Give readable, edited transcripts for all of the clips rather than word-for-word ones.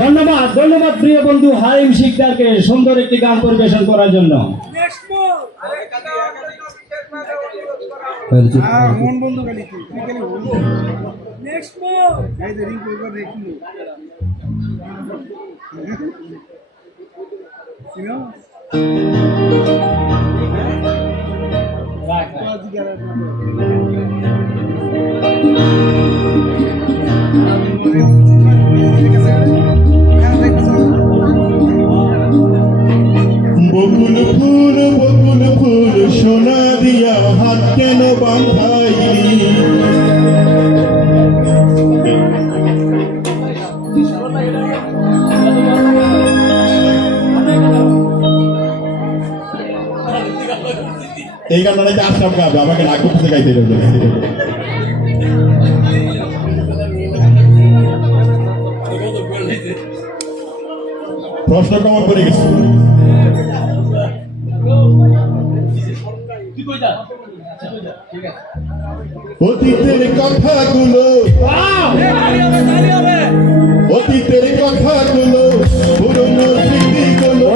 ধন্যবাদ ধন্যবাদ প্রিয় বন্ধু হালিম শিকদারকে সুন্দর একটি গান পরিবেশন করার জন্য। বকুল ফুল সোনা দিয়া হাত কেন বাঁধাইলি? এই গানটা নাকি আশরাফ গাবে, আমাকে রাগ করতে গাইতে হবে। প্রশ্ন কমন করে গেছে। অতীতের কথাগুলো পুরনো স্মৃতিগুলো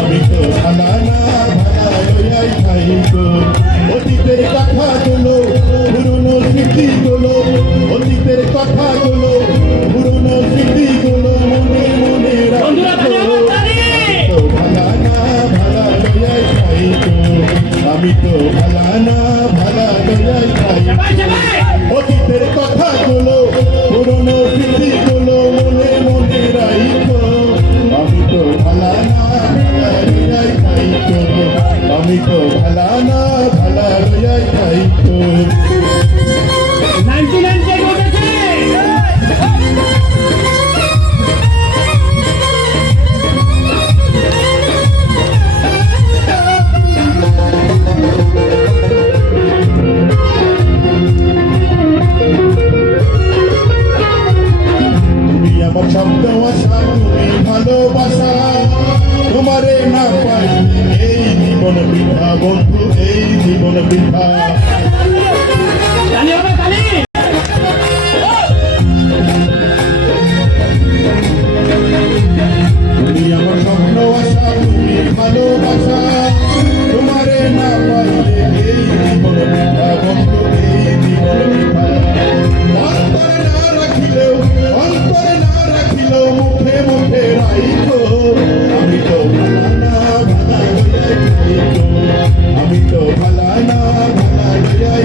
আমি তো ভালা না ভালা লইয়াই খাইতো। অতীতের কথাগুলো পুরনো স্মৃতিগুলো, অতীতের কথাগুলো পুরনো স্মৃতিগুলো মনে মনে রাখতো। ভালা না ভালা লইয়াই খাইতো, আমি তো ভালা না ভালা লইয়াই খাইতো। অতীতের কথাগুলো পুরনো স্মৃতিগুলো মনে মনে রাখতো। আমি তো ভালা না ভালা লইয়াই খাইতো, আমি তো ভালা না ভালা লইয়াই খাইতো। 99 কে বলেছে আমার শব্দ আশা, তুমি ভালোবাসা, তোমারে না পাই এই জীবন বৃথা বন্ধু, এই জীবন বৃথা। তুমি আমার স্বপ্ন আশা, তুমি ভালোবাসা, তোমারে না পাই এই জীবন বৃথা বন্ধু, এই জীবন বৃথা। অন্তরে না রাখিলেও মুখে মুখে রাইতো। আমি তো ভালা না ভালা লইয়াই খাইতো, আমি তো ভালা না ভালা লইয়াই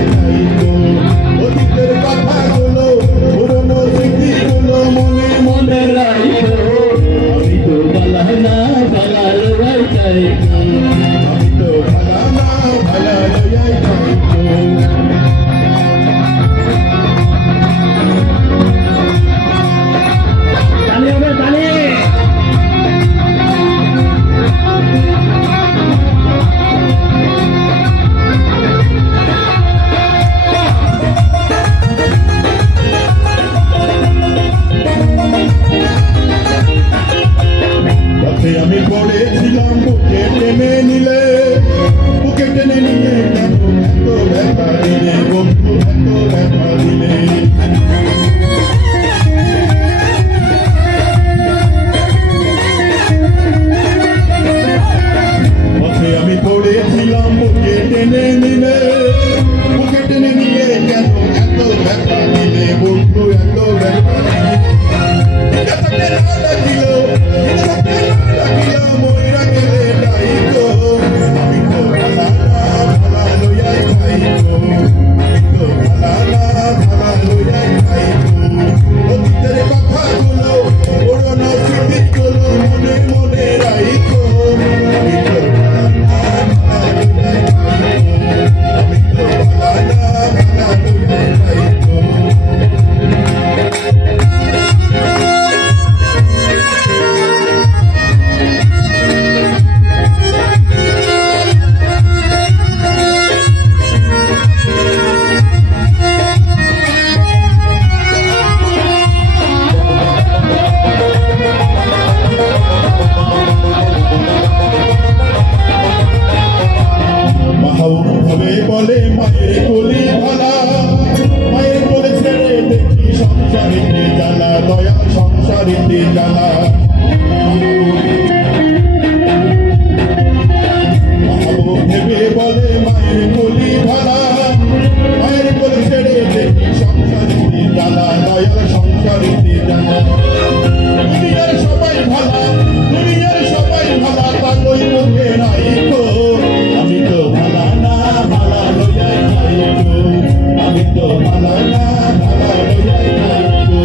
সংসারেতে জ্বালা ভেবে বলে মায়ের বলি ভালা মায়ের বলে ছেড়ে দেখি সংসারেতে জ্বালা দয়াল সংসারেতে জ্বালা দুনিয়ার সবাই ভালা দুনিয়ার সবাই ভালা তাকই মুখে নাই তো আমি তো ভালা না ভালা লইয়াই নাই তো আমি তো ভালা না ভালা লইয়াই নাই তো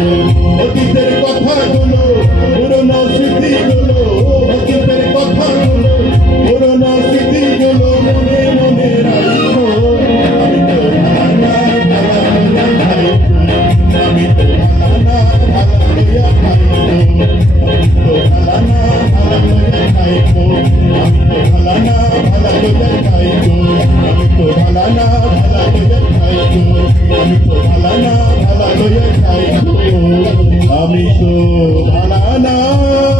অতীতের কথাগুলো পুরনো স্মৃতিগুলো অতীতের কথাগুলো পুরনো স্মৃতিগুলো মনে মনে রাখো আমি তো ভালা না ভালা লইয়াই নাই তো আমি তো ভালা না ভালা লইয়াই নাই তো আমি তো ভালা না ভালা লইয়াই নাই তো আমি তো ভালা না ভালা লইয়াই নাই তো আমি তো ভালা না ভালা লইয়াই নাই তো আমি তো ভালা না ভালা লইয়াই নাই তো আমি তো ভালা না